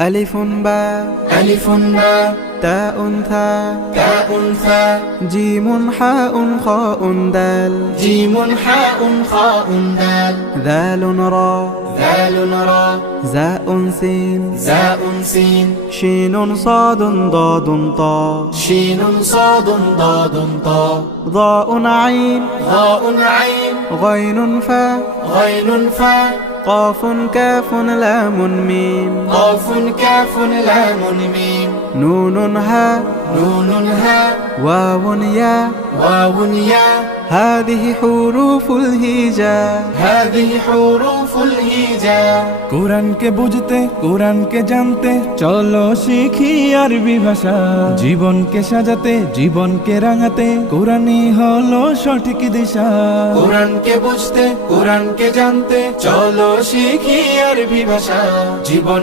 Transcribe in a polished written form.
ألف باء ألف باء تاء ثاء تاء ثاء جيم حاء خاء دال جيم حاء خاء دال ذال را ذال را زاء سين زاء سين شين صاد ضاد طاء شين صاد ضاد طاء ضاء عين ضاء عين غين فاء غين فاء قاف كاف لام ميم قاف كاف لام ميم نون هاء نون هاء واو ياء واو ياء هذه حروف الهجاء هذه حروف الهجاء কোরআনকে বুঝতে কোরআনকে জানতে চলো শিখি আরবি ভাষা জীবনকে সাজাতে জীবনকে রাঙাতে কোরআনই হলো সঠিক দিশা কোরআনকে বুঝতে কোরআনকে জানতে চলো শিখি আরবি ভাষা জীবন